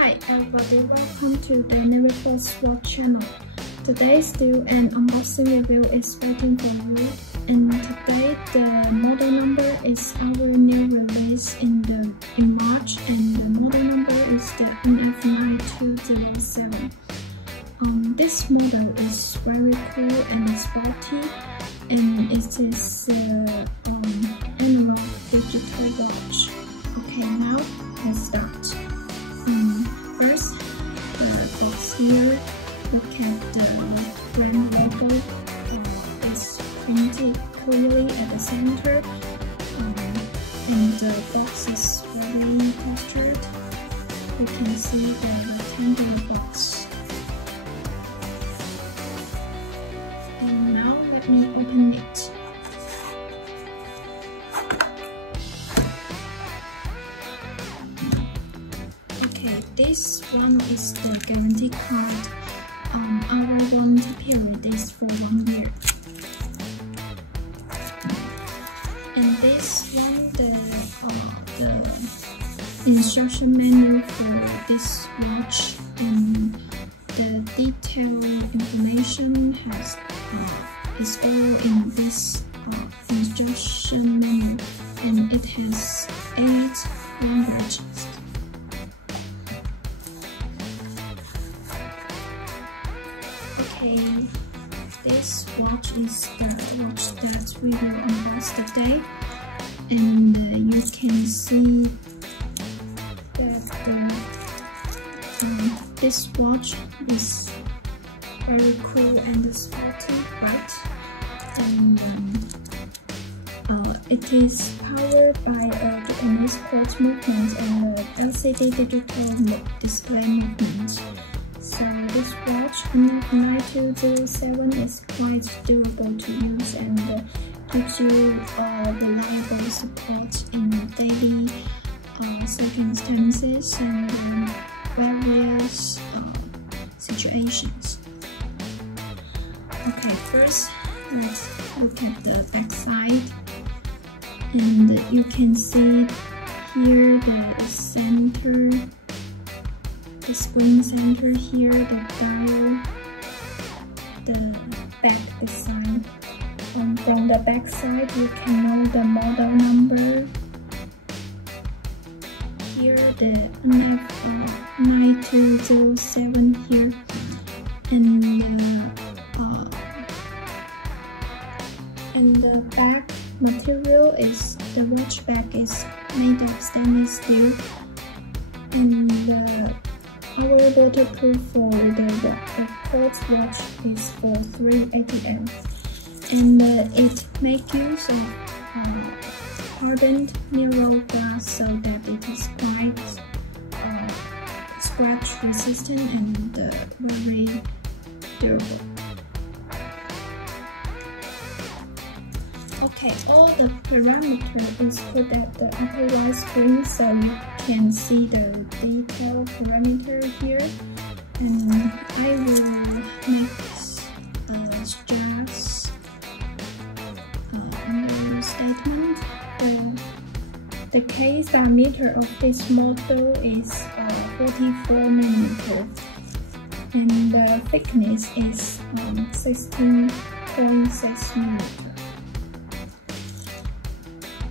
Hi everybody, welcome to the Naviforce watch channel. Today still an unboxing review is waiting for you, and today the model number is our new release in March, and the model number is the NF9207. This model is very cool and sporty, and it is analog digital watch. Okay, now let's start. First, the box here, look at the brand logo. It's printed clearly at the center, and the box is very textured. You can see the rectangular box. And now let me open it. This one is the guarantee card. Our warranty period is for 1 year. And this one, the instruction manual for this watch, and the detailed information is all in this instruction manual, and it has 8 languages. Okay, this watch is the watch that we will unbox today, and you can see that this watch is very cool and sporty, right? And it is powered by a Japanese quartz movement and a LCD digital display movement. So this watch NF9207 is quite durable to use and gives you reliable support in daily circumstances and various situations. Okay, first let's look at the back side, and you can see here the center. The spring center here, the dial, the back design. From the back side, you can know the model number. Here, the NF9207 here, and the back material is, the watch back is made of stainless steel, and our waterproof for the Quartz watch is for 3 ATM, and it makes use of hardened mirror glass so that it is quite scratch resistant and very durable. Okay, all the parameters is put at the upper right screen, so you can see the detailed parameter here. And I will make just understatement. The case diameter of this model is 44mm, and the thickness is 16.6mm.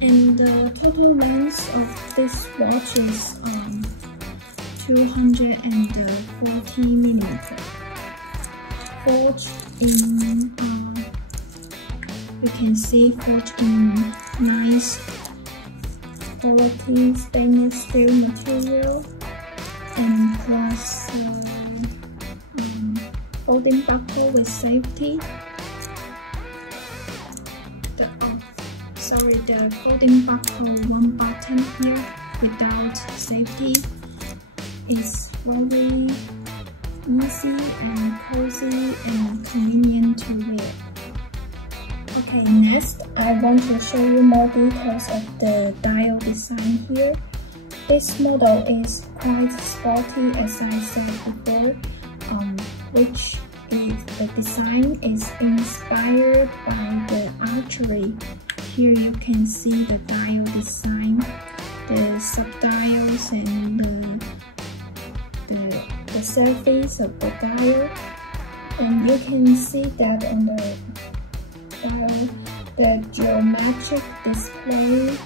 And the total length of this watch is 240mm. Forged in, you can see forged in nice quality stainless steel material, and plus folding buckle with safety. The folding buckle, one button here without safety, is very easy and cozy and convenient to wear. Okay, next I want to show you more details of the dial design here. This model is quite sporty, as I said before, which is the design is inspired by the archery. Here you can see the dial design, the subdials, and the the surface of the dial, and you can see that on the dial, the geometric display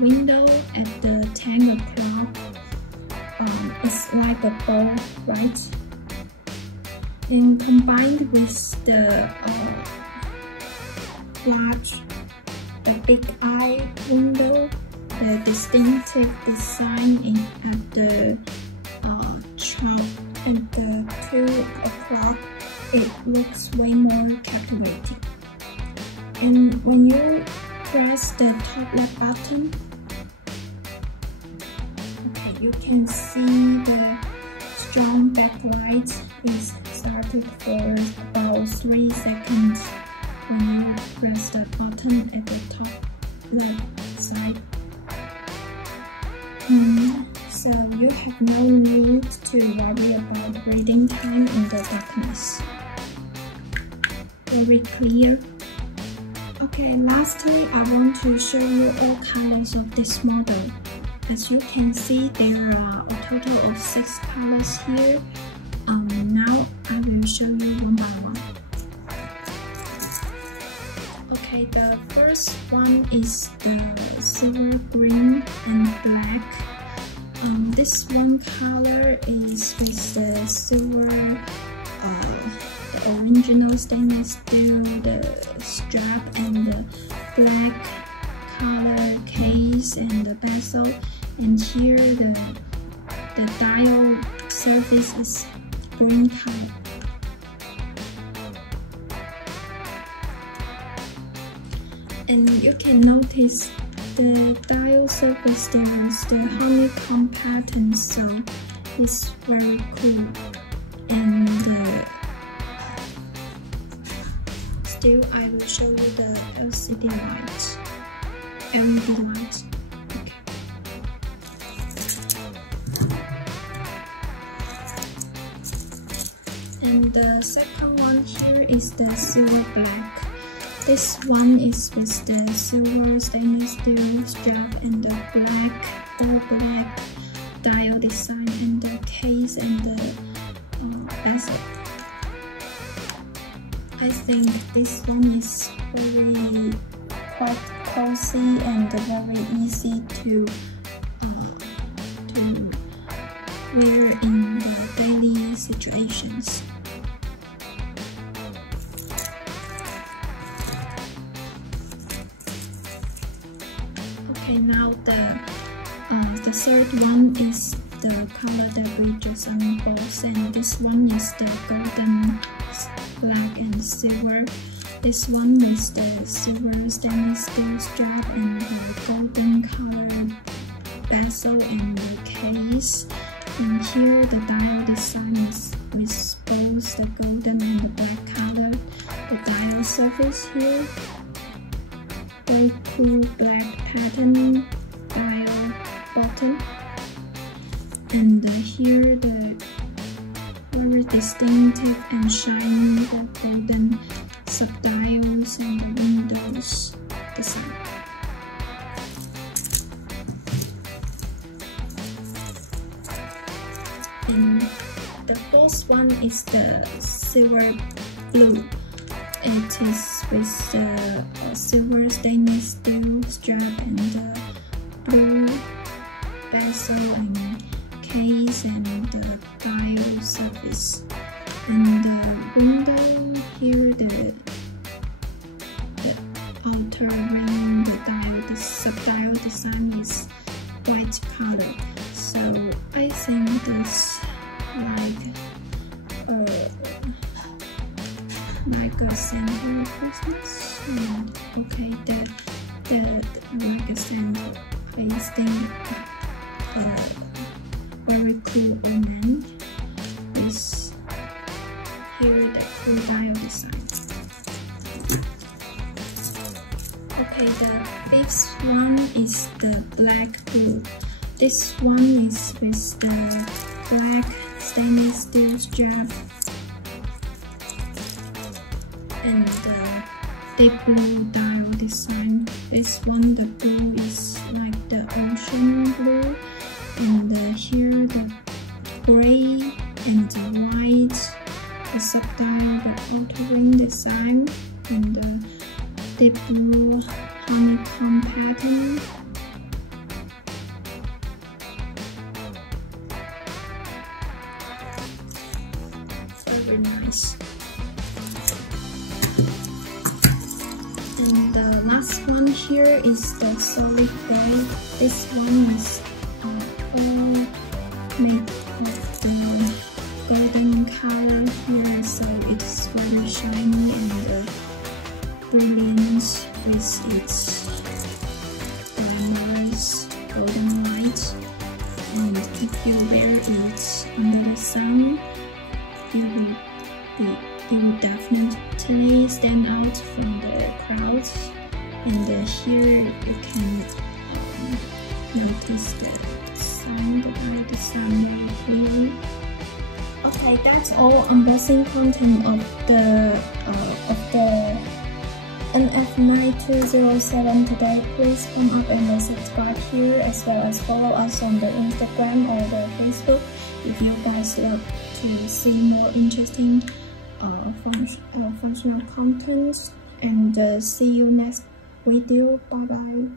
window at the 10 o'clock is like a bird, right? And combined with the the big eye window, the distinctive design at the 2 o'clock, it looks way more captivating. And when you press the top left button, okay, you can see the strong backlight is started for about 3 seconds when you press the button at the top left side. So you have no need to worry about reading time in the darkness. Very clear. Okay, lastly, I want to show you all colors of this model. As you can see, there are a total of 6 colors here. Now I will show you one by one. Okay, the first one is the silver green and black. This one color is with the silver, the original stainless steel, the strap, and the black color case and the bezel. And here the dial surface is green color. And you can notice the dial surface, there is the honeycomb pattern, so it's very cool. And still, I will show you the LED light. Okay. And the second one here is the silver black. This one is with the silver stainless steel strap and the all black dial design and the case and the bezel. I think this one is quite cozy and very easy to wear in the daily situations. Okay, now the third one is the color that we just unboxed, and this one is the golden, black, and silver. This one is the silver stainless steel strap and the golden colored bezel and the case. And here the dial design is with both the golden and the black color. The dial surface here, very cool black pattern dial button, and here the very distinctive and shiny golden subdials and the windows design. And the fourth one is the silver blue. It is with the silver stainless steel strap and the blue bezel and case and the dial surface. And the window here, the outer ring, the sub-dial design is white color. So I think this like a Santa Christmas. Okay, like a Santa, I think very cool ornament with here the cool dial design. Okay, the fifth one is the black blue. This one is with the black stainless steel strap and the deep blue dial design. This one, the blue is like the ocean blue, and here the gray and the white, the subtle, the outer ring design, and the deep blue honeycomb pattern. Very nice. And the last one here is the solid gold. This one is all made of the golden color here, so it's very shiny and brilliant with its glamorous golden light. And if you wear it under the sun, you will definitely stand out from the crowds. And here you can notice the sound about the sun very clearly. Okay, that's all unboxing content of the NF9207 today. Please come up and subscribe here, as well as follow us on the Instagram or the Facebook if you guys love to see more interesting functional content. And see you next video. Bye bye.